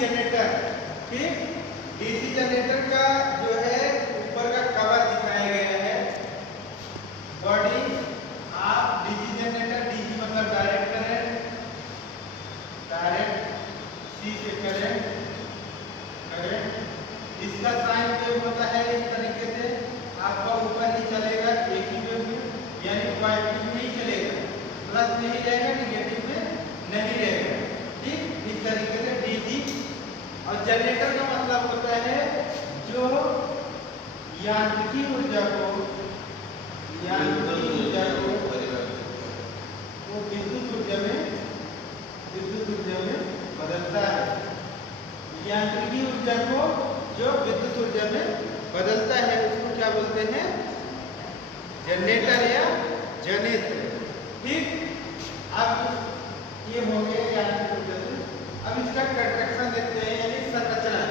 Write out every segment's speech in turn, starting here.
Generator, ठीक, DC generator का जो है ऊपर का कवर दिखाया गया है, body of DC generator. DC मतलब डायरेक्ट करंट, डायरेक्ट, सी से करंट, इसका साइन वेव होता है इस तरीके से, आपका ऊपर ही चलेगा एक ही वेव में, यानी पॉजिटिव में ही चलेगा, प्लस में ही रहेगा, निगेटिव में नहीं रहेगा, ठीक, इस तरीके से डीसी। और जनरेटर का मतलब होता है जो यांत्रिकी ऊर्जा को वो विद्युत ऊर्जा में बदलता है। यांत्रिकी ऊर्जा को जो विद्युत ऊर्जा में बदलता है उसको क्या बोलते हैं? जनरेटर या जनरेटर, ठीक। अब ये हो गया यांत्रिक ऊर्जा से। अब इसका कंस्ट्रक्शन देखते हैं, यानी संरचना।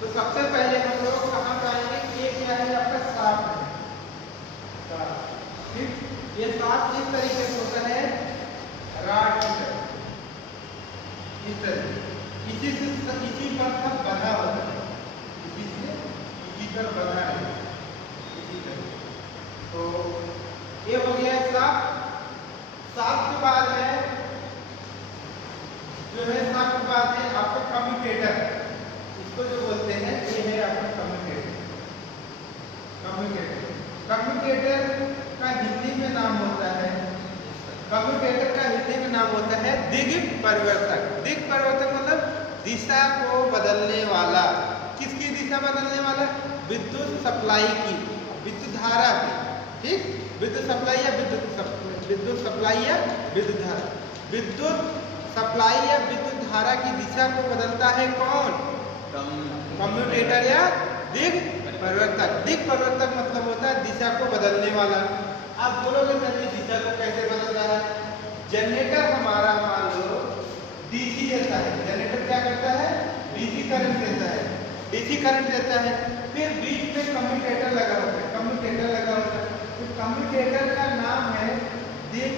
तो सबसे पहले हम लोग कहाँ पाएंगे? ये क्या है? आपका शाफ्ट है, ठीक। ये शाफ्ट इस तरीके से होता है, रॉड की तरह, इस तरह, इसी पर सब बंधा होता है, इसी पर बंधा है, इसी तरह। तो ये हो गया शाफ्ट। शाफ्ट के बाद है शाफ्ट के बाद है आपका कम्यूटेटर, इसको जो बोलते हैं ये है आपका कम्यूटेटर। कम्यूटेटर का हिंदी में नाम होता है, कम्यूटेटर का हिंदी में नाम होता है दिग परिवर्तक। दिग परिवर्तक मतलब दिशा को बदलने वाला। किसकी दिशा बदलने वाला? विद्युत सप्लाई की, विद्युत धारा की, ठीक। विद्युत सप्लाई या विद्युत सप्लाई या विद्युत धारा, विद्युत सप्लाई या विद्युत धारा की दिशा को बदलता है कौन? कम्यूटेटर या दिग परिवर्तक। दिग परिवर्तक मतलब होता है दिशा को बदलने वाला। आप बोलोगे सर ये दिशा को कैसे बदल रहा है? जनरेटर हमारा मान लो डीसी देता है, जनरेटर क्या करता है? डीसी करंट देता है, डीसी करंट देता है, फिर बीच में कम्यूटेटर लगा होता है, कम्यूटेटर लगा होता है। तो कम्यूटेटर का नाम है दिग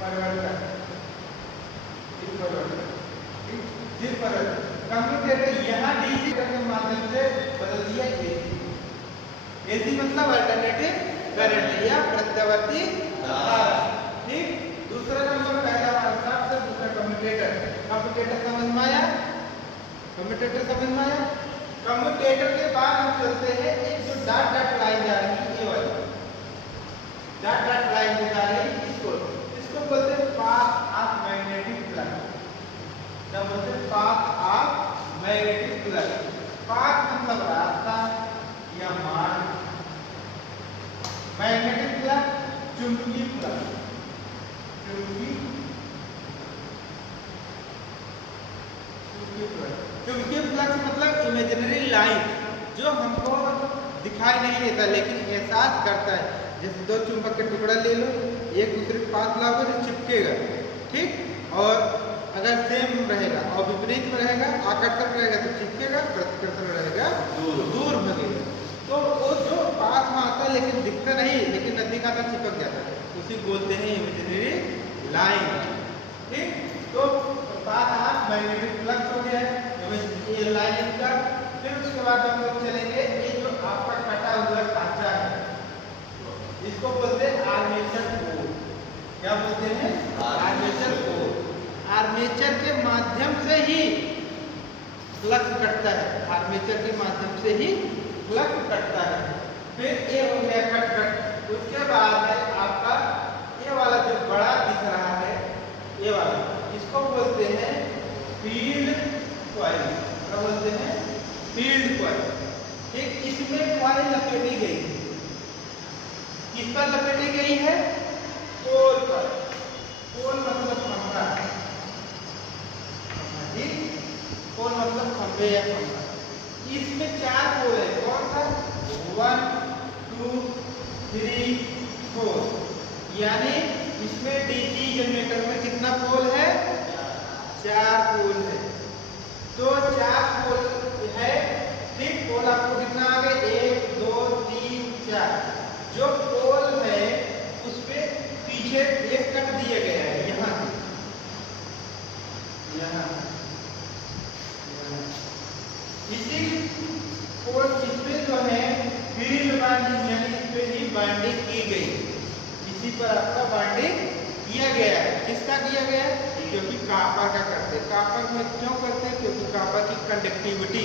परिवर्तक, दिग परिवर्तक। कम्यूटेटर यहाँ डीसी के माध्यम से बदल दिया एसी मतलब अल्टरनेटिव करंट या प्रत्यावर्ती धारा, ठीक। दूसरा नंबर पहला हमारा शाफ्ट, दूसरा कम्यूटेटर। कम्यूटेटर समझ में आया? कम्यूटेटर समझ में आया? कम्यूटेटर के बाद हम चलते हैं एक जो डॉट डॉट लाइन जा रही है, ये वाली डॉट डॉट लाइन जो जा रही है, इसको बोलते हैं पाथ ऑफ मैग्नेटिक फ्लक्स। क्या बोलते हैं? Path of magnetic flux. Path मतलब रास्ता या मार्ग, मैग्नेटिक फ्लक्स चुंबकीय फ्लक्स, चुंबकीय फ्लक्स मतलब इमेजिनरी लाइन जो हमको दिखाई नहीं देता लेकिन एहसास करता है। जैसे दो चुंबक के टुकड़ा ले लो, एक दूसरे के पास लाओगे तो चिपकेगा, ठीक। और अगर सेम रहेगा और विपरीत में रहेगा, आकर्षण रहेगा तो चिपकेगा, प्रतिकर्षण रहेगा दूर भगेगा। तो वो जो पास में आता है लेकिन दिखता नहीं, लेकिन नजदीक आता चिपक जाता है, उसी बोलते हैं इमेजिनरी लाइन, ठीक। तो पाथ ऑफ मैग्नेटिक फ्लक्स हो गया है ये लाइन का। फिर उसके बाद हम लोग चलेंगे, ये जो आपका कटा हुआ ढांचा है इसको बोलते हैं आर्मेचर कोर। क्या बोलते हैं? Armature core. आर्मेचर के माध्यम से ही फ्लक्स कटता है, आर्मेचर के माध्यम से ही फ्लक्स कटता है। फिर ये हो गया कट। उसके बाद है आपका ये वाला जो बड़ा दिख रहा है, ये वाला, इसको बोलते हैं फील्ड कॉइल। क्या बोलते हैं? फील्ड कॉइल, ठीक। इसमें कॉइल लपेटी गई है, किस पर लपेटी गई है? पोल पर। पोल मतलब खंभा, ठीक। पोल मतलब खंभे या खंभा। इसमें 4 पोल है, कौन सा? 1 2 3 4, यानी इसमें डीसी जनरेटर में कितना पोल है? 4 पोल है। तो 4 पोल है, ठीक। पोल आपको कितना आ गए? 1 2 3 4। जो पोल है उस पे पीछे एक कट दिए गए हैं, यहाँ बाइंडिंग की गई, इसी पर आपका बाइंडिंग किया गया है। किसका किया गया है? क्योंकि कॉपर का करते हैं। कॉपर में क्यों करते हैं? क्योंकि कॉपर की कंडक्टिविटी,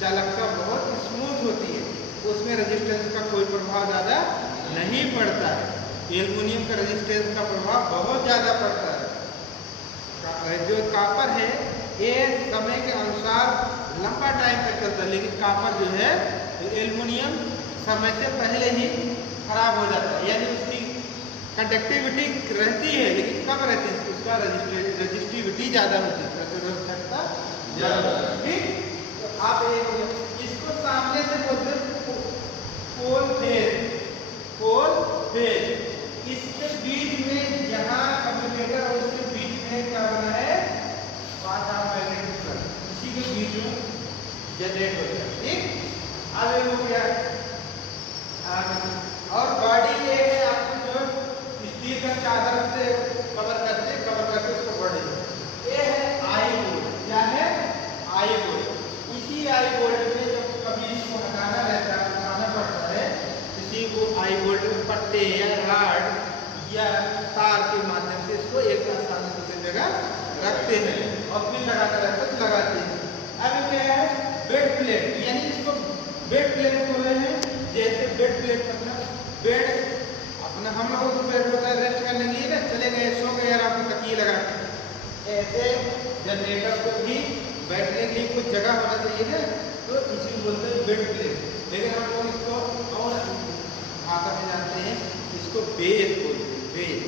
चालकता बहुत स्मूथ होती है, उसमें रेजिस्टेंस का कोई प्रभाव ज़्यादा नहीं पड़ता है। एल्युमिनियम का रेजिस्टेंस का प्रभाव बहुत ज़्यादा पड़ता है। जो कॉपर है ये समय के अनुसार लंबा टाइम तक चलता है, लेकिन कॉपर जो है एल्युमिनियम समय से पहले ही खराब हो जाता है, यानी उसकी कंडक्टिविटी रहती है लेकिन कम रहती है, उसका रजिस्टिविटी ज़्यादा होती है, प्रतिरोधकता ज़्यादा। ठीक, तो आप इसको सामने से बोलते हैं पोल फेज। पोल फेज, इसके बीच में जहाँ कम्युनिकेटर और उसके बीच में क्या बना है? पांच आर्म मैग्नेटिक फ्लक्स, इसी के बीच में जनरेट होता है। ठीक, अब ये हो गया। और बॉडी ये है आपको जो स्टील का चादर से कवर करके उसको बॉडी, ये है आई बोल्ट। क्या है? आई बोल्ट। इसी आई बोल्ट में जब कभी इसको हटाना रहता है, हटाना पड़ता है, इसी को आई बोल्ट में पट्टे या राड या तार के माध्यम से इसको एक स्थान से दूसरी जगह रखते हैं और फिर लगाना रहता है, लगाते हैं। अब क्या है? बेड प्लेट, यानी इसको बेड प्लेट बोले हैं। जैसे बेड प्लेट मतलब बेड अपना हम लोगों को बेड होता है रेस्ट करने के लिए ना, चले गए सो गए यार, आपको तकिए लगा के, ऐसे जनरेटर को भी बैठने के लिए कुछ जगह होना चाहिए ना, तो इसी को बोलते हैं बेड प्लेट। लेकिन हम लोग इसको और भाषा में जानते हैं, इसको बेस बोलते हैं, बेस।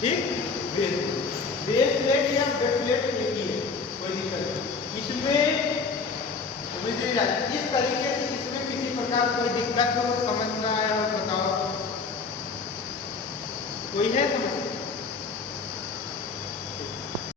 ठीक, बेस बेस प्लेट या बेड प्लेट एक ही है, कोई दिक्कत नहीं इसमें। इस तरीके से इसमें किसी प्रकार कोई दिक्कत हो, समझ ना आया हो बताओ, कोई है समझ?